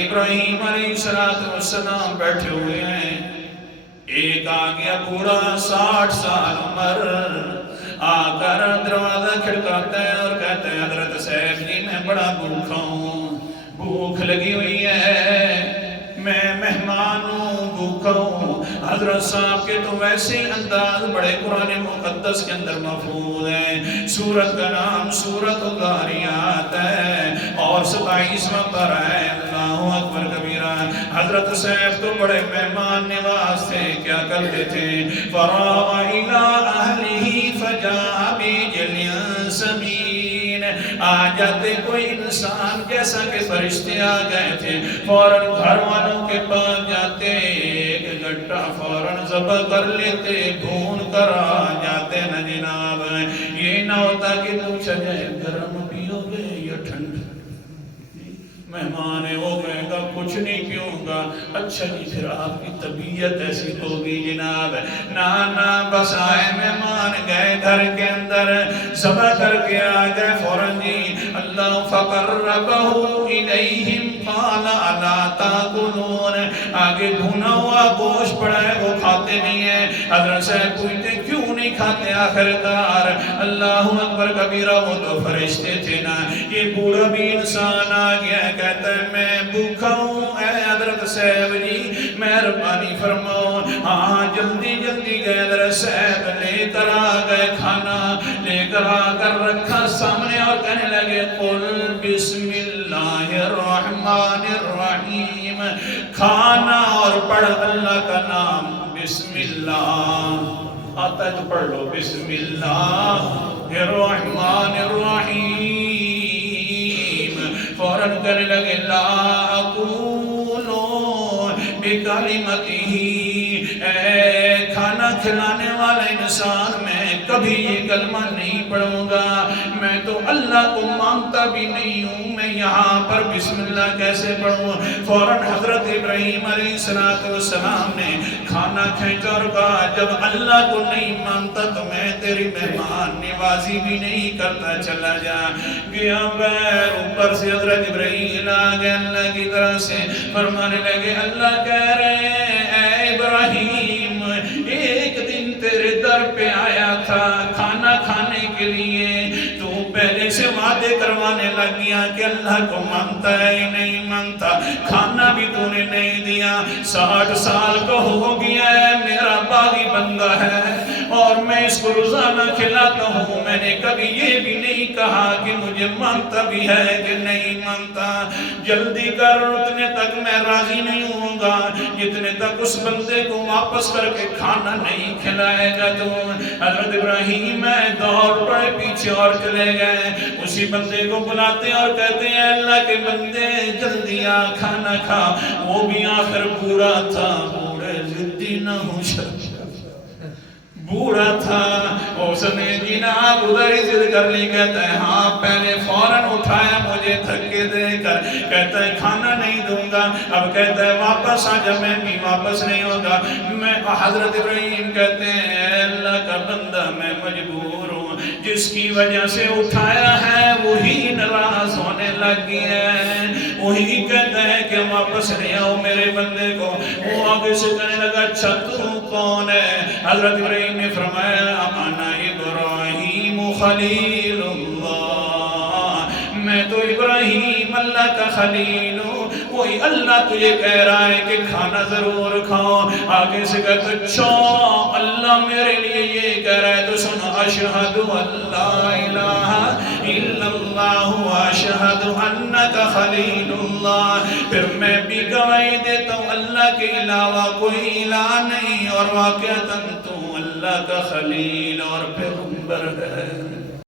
ابراہیم علیہ السلام بیٹھے ہوئے ہیں. ایک آ گیا بوڑھا 60 سال عمر, آ کر دروازہ کھڑکاتا ہے اور کہتا ہے حضرت صاحب جی میں بڑا بھوکا ہوں, بھوک لگی ہوئی ہے, میں مہمان ہوں, بھوکا ہوں. حضرت صاحب کے تو ویسے ہی انداز بڑے قرآن مقدس کے اندر محفوظ ہے. سورت کا نام سورت الذاریات ہے اور 27واں پارہ ہے. اللہ اکبر کبیرہ. حضرت صاحب تو بڑے مہمان نواز تھے, کیا کرتے تھے؟ فراغ الی اہلہ فجاء بعجل سمین. آ جاتے کوئی انسان جیسا کہ فرشتے آ گئے تھے, فوراً گھر والوں کے پاس جاتے, ایک گھٹا فوراً ذبح کر لیتے, بھون کر آ جاتے نا جناب. یہ نہ ہوتا کہ پوچھا جائے گرم پیو گے یا ٹھنڈ. مہمان ہے وہ کہے گا کچھ نہیں پیوں گا. اچھا جی پھر آپ کی طبیعت ایسی ہوگی جناب. نا بس آئے مہمان, گئے گھر کے اندر, ذبح کر کے آ گئے فوراً جی. اللہ فقربہ الیہم قال الا تاکلون. آگے بھونا ہوا گوشت پڑا ہے وہ کھاتے نہیں ہیں. حضرت صاحب پوچھتے کیوں نہیں کھاتے؟ آخرکار اللہ اکبر کبیرہ وہ تو فرشتے تھے نا. یہ بوڑھا بھی انسان آ گیا, کہتا ہے میں بھوکا ہوں, اے حضرت صاحب جی مہربانی فرماؤ. ہاں جلدی جلدی گئے حضرت صاحب, لے کر آ گئے کھانا, لے کر آ کر رکھا سامنے اور کہنے لگے قل بسم اللہ الرحمن الرحیم. کھانا اور پڑھ اللہ کا نام بسم اللہ. آتا ہے تو پڑھ لو بسم اللہ الرحمن الرحیم. فوراً کرنے لگے لا اقولو بکلمتہ. اے کھانا کھلانے والا انسان میں کبھی یہ کلمہ نہیں پڑھوں گا, میں تو اللہ کو مانتا بھی نہیں ہوں, میں یہاں پر بسم اللہ کیسے پڑھوں؟ فوراً حضرت ابراہیم علیہ السلام نے کھانا کھینچا اور کہا جب اللہ کو نہیں مانتا تو میں تیری مہمان نوازی بھی نہیں کرتا, چلا جا. گیا بیر اوپر سے حضرت ابراہیم آگے اللہ کی طرف سے فرمانے لگے اللہ کہہ رہے ہیں اے ابراہیم ایک دن تیرے در پہ آیا تھا کھانا کھانے کے لیے, تو پہلے سے وعدے کروانے لگ گیا کہ اللہ کو مانتا ہے ہی نہیں مانتا, کھانا بھی تو نے نہیں دیا. 60 سال کا ہو گیا ہے, میرا باغی بندہ ہے اور میں اس کو روزانہ کھلاتا ہوں, میں نے کبھی یہ بھی نہیں کہا کہ مجھے مانتا بھی ہے کہ نہیں مانتا. جلدی کر, اتنے تک میں راضی نہیں ہوں گا جتنے تک اس بندے کو واپس کر کے کھانا نہیں کھلائے گا تو. حضرت ابراہیم دوڑ پڑے پیچھے اور چلے گئے, اسی بندے کو بلاتے اور کہتے ہیں اللہ کے بندے جلدی آ کھانا کھا. وہ بھی آخر بوڑھا تھا, بوڑھے ضدی نہ ہو بوڑھا تھا, اس نے جناب ادھر ہی ضد کر لی. کہتا ہے ہاں پہلے فوراً اٹھایا مجھے دھکے دے کر, کہتا ہے کھانا نہیں دوں گا. اب کہتا ہے واپس آ جا, میں بھی واپس نہیں ہوگا. میں حضرت ابراہیم کہتے ہیں اے اللہ کا بندہ میں مجبور ہوں, جس کی وجہ سے اٹھایا ہے وہی ناراض ہونے لگ گیا ہے, وہی کہتا ہے کہ واپس نہیں آؤ میرے بندے کو. وہ آگے سے کہنے لگا اچھا تو کون ہے؟ حضرت ابراہیم نے فرمایا انا ابراہیم خلیل اللہ, میں تو ابراہیم اللہ کا خلیل ہوں. وہی اللہ تجھے کہہ رہا ہے کہ کھانا ضرور کھاؤ. آگے سے کہتے اچھا اللہ میرے لیے یہ کہہ رہا ہے تو سن اشہد ان لا الہ الا اللہ واشہد انک خلیل اللہ. پھر میں بھی گواہی دیتا ہوں اللہ کے علاوہ کوئی الہ نہیں اور واقعتاً تو اللہ کا خلیل اور پیغمبر ہے.